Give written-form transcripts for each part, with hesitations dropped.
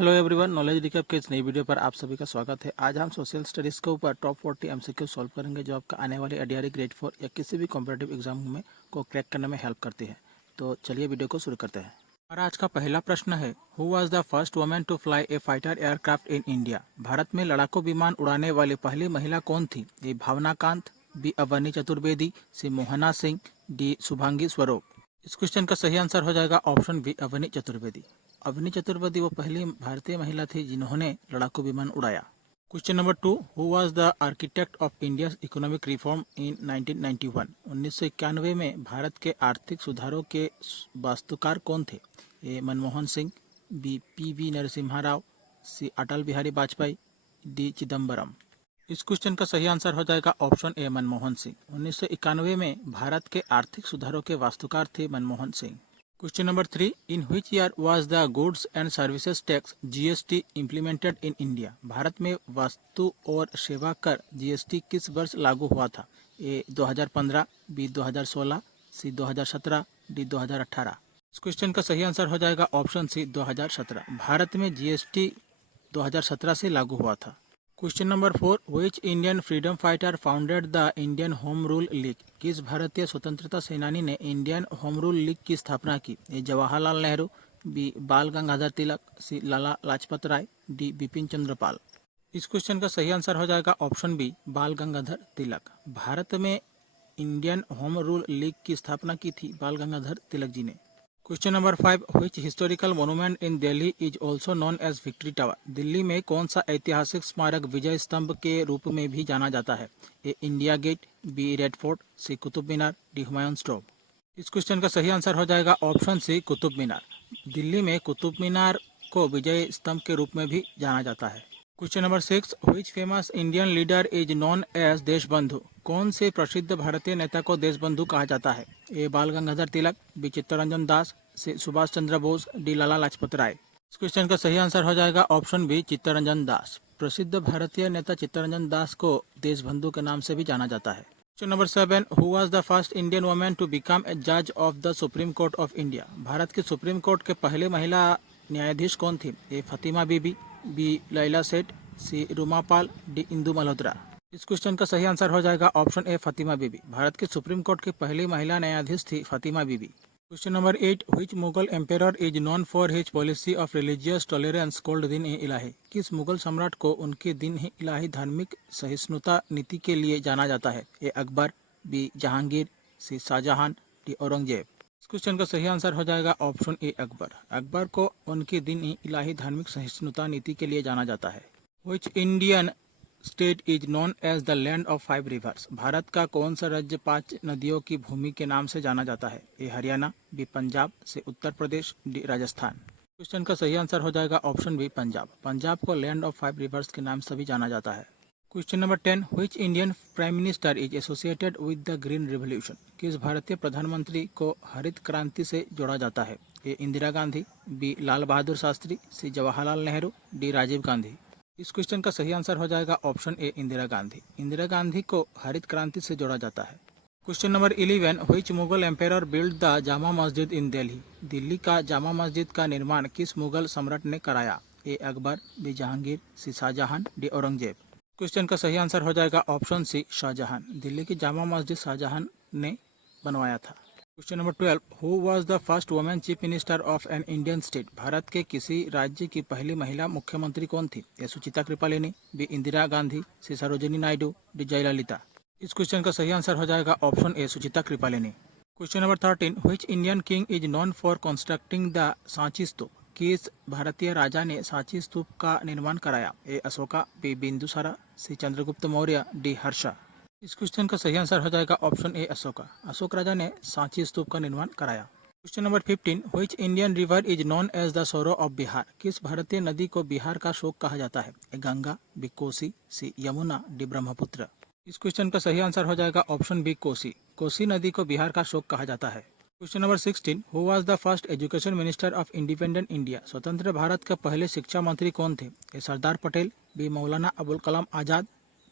Hello everyone, knowledge recap के इस नई वीडियो पर आप सभी का स्वागत है। आज हम सोशल स्टडीज़ के ऊपर टॉप 40 एमसीक्यू सॉल्व करेंगे जो आपका आने वाले एडीआरई ग्रेड 4 या किसी भी कॉम्पिटिटिव एग्जाम में को क्रैक करने में हेल्प करती है। तो चलिए वीडियो को शुरू करते हैं। हमारा आज का पहला प्रश्न है, who was the first women to fly a fighter aircraft in India? Bharat में लड़ाकू विमान उड़ाने वाली पहली महिला कौन थी? A Bhawana Kanth, B Avani Chaturvedi, C Mohana Singh, D Shubhangi Swaroop. इस क्वेश्चन का सही आंसर हो जाएगा ऑप्शन बी अवनी चतुर्वेदी। अवनी चतुर्वेदी वो पहली भारतीय महिला थी जिन्होंने लड़ाकू विमान उड़ाया। Question number 2, who was the architect of India economic reform in 1991? 1991 में भारत के आर्थिक सुधारों के वास्तुकार कौन थे? ए मनमोहन सिंह, बी पी.वी. नरसिम्हा राव, सी अटल बिहारी वाजपेयी, डी चिदम्बरम। इस क्वेश्चन का सही आंसर हो जाएगा ऑप्शन ए मनमोहन सिंह। 1991 में भारत के आर्थिक सुधारों के वास्तुकार थे Manmohan Singh. Question number 3, in which year was the goods and services tax GST implemented in India? Bharat में वस्तु और सेवा कर जीएसटी किस वर्ष लागू हुआ था? ए 2015, बी 2016, सी 2017, डी 2018। इस क्वेश्चन का सही आंसर हो जाएगा ऑप्शन सी 2017। भारत में जीएसटी 2017 से लागू हुआ था। Question number 4, which Indian freedom fighter founded the Indian home rule league? किस भारतीय स्वतंत्रता सेनानी ने इंडियन होम रूल लीग की स्थापना की? ए जवाहरलाल नेहरू, बी बाल गंगाधर तिलक, सी लाला लाजपत राय, डी बिपिन चंद्र पाल। इस क्वेश्चन का सही आंसर हो जाएगा ऑप्शन बी बाल गंगाधर तिलक। भारत में इंडियन होम रूल लीग की स्थापना की थी बाल गंगाधर तिलक जी ने। Question number 5, which historical monument in Delhi is also known as victory tower? Delhi में कौन सा ऐतिहासिक स्मारक विजय स्तंभ के रूप में भी जाना जाता है? A India Gate, B Red Fort, C Qutub Minar, D Humayun tomb. इस क्वेश्चन का सही आंसर हो जाएगा ऑप्शन सी कुतुब मीनार। दिल्ली में कुतुब मीनार को विजय स्तंभ के रूप में भी जाना जाता है। Question number 6, which famous Indian leader is known as Deshbandhu? कौन से प्रसिद्ध भारतीय नेता को देशबंधु कहा जाता है? ए बाल गंगाधर तिलक, बी चित्तरंजन दास, सी सुभाष चंद्र बोस, डी लाला लाजपत राय। इस क्वेश्चन का सही आंसर हो जाएगा ऑप्शन बी चित्तरंजन दास। प्रसिद्ध भारतीय नेता चित्तरंजन दास को देशबंधु के नाम से भी जाना जाता है। Question number 7, who was the first Indian women to become a जज of the Supreme Court of India? Bharat की सुप्रीम कोर्ट के पहले महिला न्यायाधीश कौन थी? ए फतिमा बीबी, बी लैला सेठ, सी रूमा पाल, डी इंदु मल्होत्रा। इस क्वेश्चन का सही आंसर हो जाएगा ऑप्शन ए फतिमा बीबी। भारत की सुप्रीम कोर्ट की पहली महिला न्यायाधीश थी Fathima Beevi. Question number 8, which Mughal emperor is known for his policy of religious tolerance called Din i इलाही? किस मुगल सम्राट को उनके दिन ए इलाही धार्मिक सहिष्णुता नीति के लिए जाना जाता है? A Akbar, B Jahangir, C Shahjahan, D Aurangzeb. इस क्वेश्चन का सही आंसर हो जाएगा ऑप्शन ए अकबर। अकबर को उनके दिन ए इलाही धार्मिक सहिष्णुता नीति के लिए जाना जाता है। Which Indian state is known as the land of 5 rivers? Bharat का कौन सा राज्य 5 नदियों की भूमि के नाम से जाना जाता है? ए हरियाणा, बी पंजाब, से उत्तर प्रदेश, डी राजस्थान। क्वेश्चन का सही आंसर हो जाएगा ऑप्शन बी पंजाब। पंजाब को लैंड ऑफ 5 रिवर्स के नाम से भी जाना जाता है। Question number 10, which Indian prime minister is associated with the green revolution? किस भारतीय प्रधानमंत्री को हरित क्रांति से जोड़ा जाता है? ए इंदिरा गांधी, बी लाल बहादुर शास्त्री, सी जवाहरलाल नेहरू, डी राजीव गांधी। इस क्वेश्चन का सही आंसर हो जाएगा ऑप्शन ए इंदिरा गांधी। इंदिरा गांधी को हरित क्रांति से जोड़ा जाता है। Question number 11, which Mughal emperor build the Jama Masjid इन दिल्ली? दिल्ली का जामा मस्जिद का निर्माण किस मुगल सम्राट ने कराया? ए Akbar, B Jahangir, C Shahjahan, D Aurangzeb. Question का सही आंसर हो जाएगा ऑप्शन सी शाहजहां। दिल्ली की जामा मस्जिद शाहजहां ने बनवाया था। Question number 12, who was the first women chief minister of an Indian state? Bharat के किसी राज्य की पहली महिला मुख्यमंत्री कौन थी? A Sucheta Kripalani, B Indira Gandhi, C Sarojini Naidu, D Jayalalithaa. इस क्वेश्चन का सही आंसर हो जाएगा option A Sucheta Kripalani. Question number 13, which Indian king is known for constructing the Sanchi Stupa? किस भारतीय राजा ने सांची स्तूप का निर्माण कराया? A Ashoka, B Bindusara, C Chandragupta Maurya, D Harsha. इस क्वेश्चन का सही आंसर हो जाएगा ऑप्शन ए अशोका। अशोक राजा ने सांची स्तूप का निर्माण कराया। Question number 15, which Indian river is known as the sorrow of Bihar? किस भारतीय नदी को बिहार का शोक कहा जाता है? ए गंगा, बी कोसी, सी यमुना, डी ब्रह्मपुत्र। इस क्वेश्चन का सही आंसर हो जाएगा ऑप्शन बी कोसी। कोसी नदी को बिहार का शोक कहा जाता है। Question number 16, who was the first education minister of independent India? स्वतंत्र भारत के पहले शिक्षा मंत्री कौन थे? ए सरदार Patel, B Maulana Abul Kalam Azad,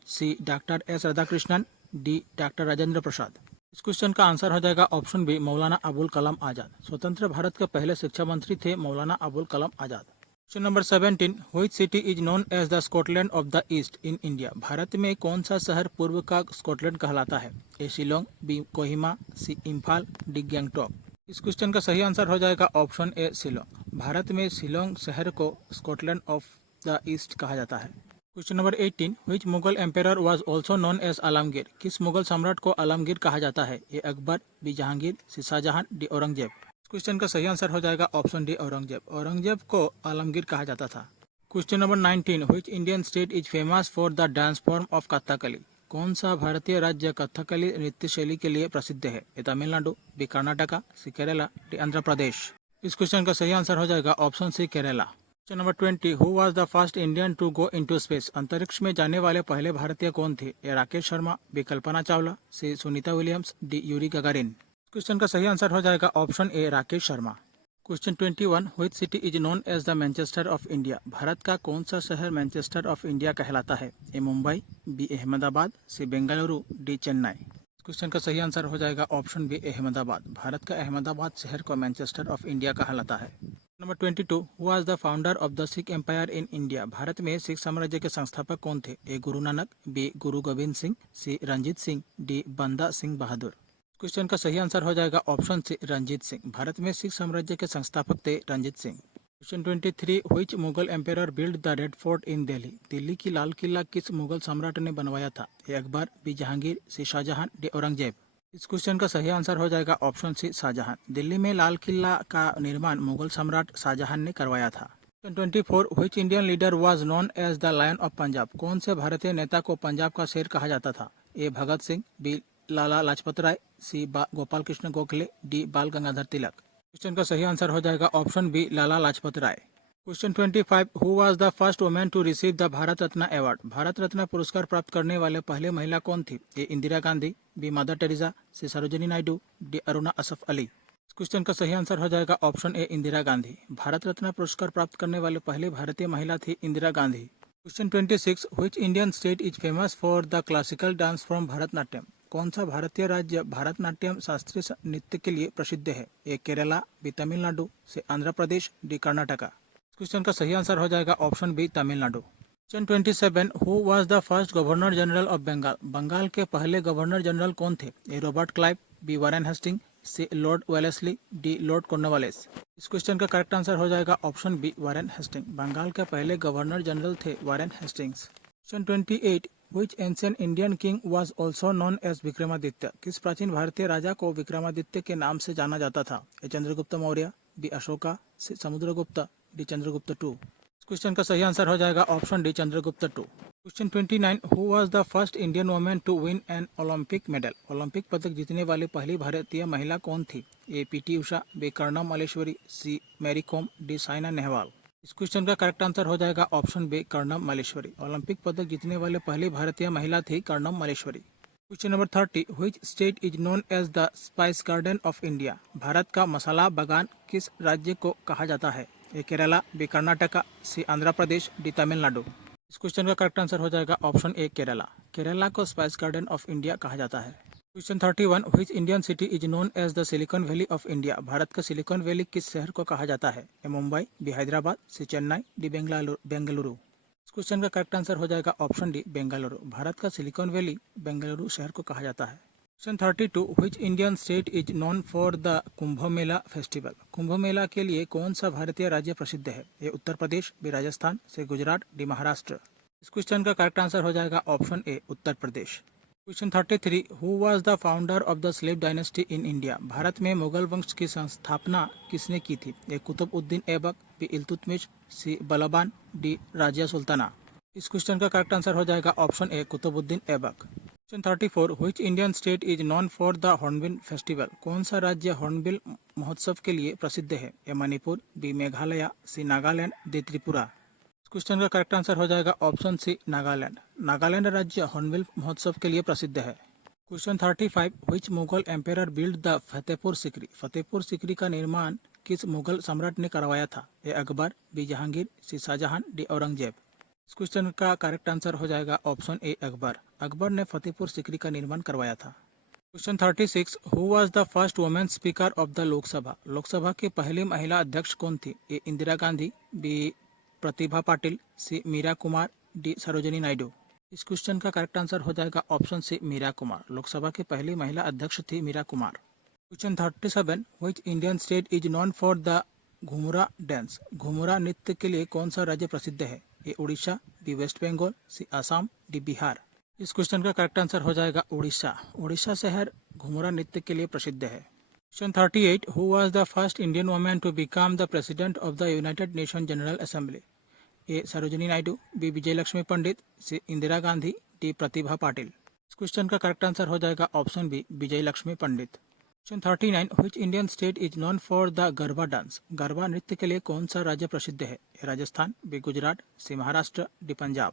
C doctor S Radhakrishnan, D doctor Rajendra Prasad. इस क्वेश्चन का आंसर हो जाएगा ऑप्शन बी मौलाना अबुल कलाम आजाद। स्वतंत्र भारत के पहले शिक्षा मंत्री थे Maulana Abul Kalam Azad. Question number 17, which city is known as the Scotland of the East in India? Bharat में कौन सा शहर पूर्व का स्कॉटलैंड कहलाता है? A Shillong, B Kohima, C Imphal, D Gangtok. इस क्वेश्चन का सही आंसर हो जाएगा ऑप्शन ए शिलोंग। भारत में शिलोंग शहर को स्कॉटलैंड ऑफ द ईस्ट कहा जाता है। Question number 18, which Mughal emperor was also known as Alamgir? किस मुगल सम्राट को आलमगीर कहा जाता है? A Akbar, B Jahangir, C Shahjahan, D Aurangzeb. इस क्वेश्चन का सही आंसर हो जाएगा ऑप्शन डी औरंगजेब। औरंगजेब को आलमगीर कहा जाता था। Question number 19, which Indian state is famous for the dance form of Kathakali? कौन सा भारतीय राज्य कथकली नृत्य शैली के लिए प्रसिद्ध है? A Tamil Nadu, B Karnataka, C Kerala, D Andhra Pradesh. इस क्वेश्चन का सही आंसर हो जाएगा option C Kerala. Question number 20, who was the first Indian to go into space? अंतरिक्ष में जाने वाले पहले भारतीय कौन थे? A Rakesh Sharma, B Kalpana Chawla, C Sunita Williams, D Yuri Gagarin. Question का सही आंसर हो जाएगा option A Rakesh Sharma. Question 21, which city is known as the Manchester of India? Bharat का कौन सा शहर मैनचेस्टर ऑफ इंडिया कहलाता है? A Mumbai, B Ahmedabad, C Bengaluru, D Chennai. Question का सही आंसर हो जाएगा ऑप्शन बी अहमदाबाद। भारत का अहमदाबाद शहर को मैनचेस्टर ऑफ इंडिया कहलाता है। Number 22, who was the founder of the Sikh empire in India? Bharat में सिख साम्राज्य के संस्थापक कौन थे? ए गुरु Nanak, B Guru Gobind Singh, C Ranjit Singh, D Banda Singh Bahadur. Question का सही आंसर हो जाएगा ऑप्शन सी रंजीत सिंह। भारत में सिख साम्राज्य के संस्थापक थे Ranjit Singh. Question 23, which Mughal emperor build the Red Fort in Delhi? Delhi की लाल किला किस मुगल सम्राट ने बनवाया था? A Akbar, B Jahangir, C Shahjahan, D Aurangzeb. इस क्वेश्चन का सही आंसर हो जाएगा ऑप्शन सी शाहजहां। दिल्ली में लाल किला का निर्माण मुगल सम्राट शाहजहां ने करवाया था। Question 24, which Indian leader was known as the lion of Punjab? कौन से भारतीय नेता को पंजाब का शेर कहा जाता था? A Bhagat Singh, B Lala Lajpat Rai, C Gopal Krishna Gokhale, D Bal Gangadhar Tilak. Question का सही आंसर हो जाएगा option B Lala Lajpat Rai. Question 25, who was the first women to receive the Bharat Ratna award? Bharat Ratna पुरस्कार प्राप्त करने वाले पहले महिला कौन थी? A Indira Gandhi, B Mother Teresa, C Sarojini Naidu, D Aruna Asaf Ali. इस क्वेश्चन का सही आंसर हो जाएगा ऑप्शन ए इंदिरा गांधी। भारत रत्न पुरस्कार प्राप्त करने वाले पहले भारतीय महिला थी Indira Gandhi. Question 26, which Indian state is famous for the classical dance form Bharatanatyam? कौन सा भारतीय राज्य भरतनाट्यम शास्त्रीय नृत्य के लिए प्रसिद्ध है? A Kerala, B Tamil Nadu, C Andhra Pradesh, D Karnataka. Question का सही आंसर हो जाएगा option B Tamil Nadu. Question 27, who was the first governor general of Bengal? Bengal के पहले गवर्नर जनरल कौन थे? A Robert Clive, B Warren Hasting, C Lord Wellesley, D Lord Cornwallis. इस क्वेश्चन का करेक्ट आंसर हो जाएगा option B Warren Hasting. Bengal के पहले गवर्नर जनरल थे Warren Hastings. Question 28, which ancient Indian king was also known as Vikramaditya? किस प्राचीन भारतीय राजा को विक्रमादित्य के नाम से जाना जाता था? A Chandragupta Maurya, B Ashoka, C Samudragupta, D Chandragupta two. Question का सही आंसर हो जाएगा option D Chandragupta two. Question 29, who was the first Indian women to win an Olympic medal? Olympic पदक जीतने वाली पहली भारतीय महिला कौन थी? A P T Usha, B Karnam Malleswari, C Mary Kom, D Saina Nehwal. इस क्वेश्चन का करेक्ट आंसर हो जाएगा option B Karnam Malleswari. Olympic पदक जीतने वाले पहली भारतीय महिला थी Karnam Malleswari. Question number 30, which state is known as the spice garden of India? Bharat का मसाला बागान किस राज्य को कहा जाता है? A Kerala, B Karnataka, C Andhra Pradesh, D Tamil Nadu. इस क्वेश्चन का करेक्ट आंसर हो जाएगा ऑप्शन ए केरला। केरला को स्पाइस गार्डन ऑफ इंडिया कहा जाता है। Question 31, which Indian city is known as the Silicon Valley of India? Bharat का सिलिकॉन वैली किस शहर को कहा जाता है? A Mumbai, B Hyderabad, C Chennai, D Bengaluru. इस क्वेश्चन का करेक्ट आंसर हो जाएगा ऑप्शन डी बेंगलुरु। भारत का सिलिकॉन वैली बेंगलुरु शहर को कहा जाता है। Question 32, which Indian state is known for the Kumbh Mela festival? Kumbh Mela के लिए कौन सा भारतीय राज्य प्रसिद्ध है? ए उत्तर प्रदेश, बी राजस्थान, से गुजरात, डी महाराष्ट्र। इस क्वेश्चन का करेक्ट आंसर हो जाएगा option A Uttar Pradesh. Question 33, who was the founder of the slave dynasty in India? Bharat में मुगल वंश की स्थापना किसने की थी? A Qutubuddin Aibak, B Iltutmish, C Balban, D Razia Sultana. इस क्वेश्चन का करेक्ट आंसर हो जाएगा option A Qutubuddin Aibak. Question 34, which Indian state is known for the hornbill festival? कौन सा राज्य हॉर्नबिल महोत्सव के लिए प्रसिद्ध है? ए मणिपुर, बी मेघालय, सी नागालैंड, डी त्रिपुरा। इस क्वेश्चन का करेक्ट आंसर हो जाएगा ऑप्शन सी नागालैंड। नागालैंड राज्य हॉर्नबिल महोत्सव के लिए प्रसिद्ध है। Question 35, which Mughal emperor build the Fatehpur Sikri? Fatehpur Sikri का निर्माण किस मुगल सम्राट ने करवाया था? A Akbar, B Jahangir, C Shahjahan, D Aurangzeb. इस क्वेश्चन का करेक्ट आंसर हो जाएगा ऑप्शन ए अकबर। अकबर ने फतेहपुर सिकरी का निर्माण करवाया था। Question 36, who was the first women speaker of the Lok Sabha? Lok Sabha की पहली महिला अध्यक्ष कौन थी? A Indira Gandhi, B Pratibha Patil, C Meira Kumar, D Sarojini Naidu. इस क्वेश्चन का करेक्ट आंसर हो जाएगा ऑप्शन सी मीरा कुमार। लोकसभा की पहली महिला अध्यक्ष थी Meira Kumar. Question 37, which Indian state is known for the Ghumura dance. Ghumura नृत्य के लिए कौन सा राज्य प्रसिद्ध है? ए उड़ीसा, बी वेस्ट बंगाल, सी असम, डी बिहार। इस क्वेश्चन का करेक्ट आंसर हो जाएगा उड़ीसा। उड़ीसा शहर घुमुरा नृत्य के लिए प्रसिद्ध है। Question 38, who was the first Indian woman to become the president of the United Nation General Assembly? A Sarojini Naidu, B Vijay Lakshmi Pandit, C Indira Gandhi, D Pratibha Patil. इस क्वेश्चन का करेक्ट आंसर हो जाएगा option B Vijay Lakshmi Pandit. Question 39, which Indian state is known for the garba dance. Garba नृत्य के लिए कौन सा राज्य प्रसिद्ध है? A Rajasthan, B Gujarat, C Maharashtra, D Punjab.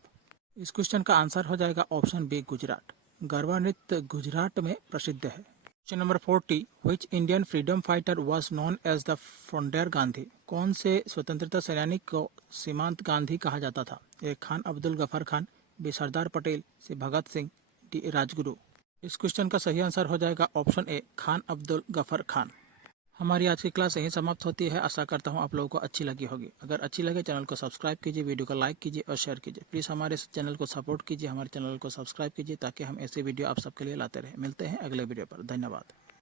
इस क्वेश्चन का आंसर हो जाएगा ऑप्शन बी गुजरात। गरबा नृत्य गुजरात में प्रसिद्ध है। Question number 40, which Indian freedom fighter was known as the frontier Gandhi. कौन से स्वतंत्रता सैनिक को सीमांत गांधी कहा जाता था? ए खान अब्दुल गफर खान, बी सरदार पटेल, सी भगत सिंह, डी राजगुरु। इस क्वेश्चन का सही आंसर हो जाएगा ऑप्शन ए खान अब्दुल गफर खान। हमारी आज की क्लास यहीं समाप्त होती है। आशा करता हूँ आप लोगों को अच्छी लगी होगी। अगर अच्छी लगे चैनल को सब्सक्राइब कीजिए, वीडियो को लाइक कीजिए और शेयर कीजिए। प्लीज़ हमारे चैनल को सपोर्ट कीजिए, हमारे चैनल को सब्सक्राइब कीजिए ताकि हम ऐसे वीडियो आप सबके लिए लाते रहें। मिलते हैं अगले वीडियो पर। धन्यवाद।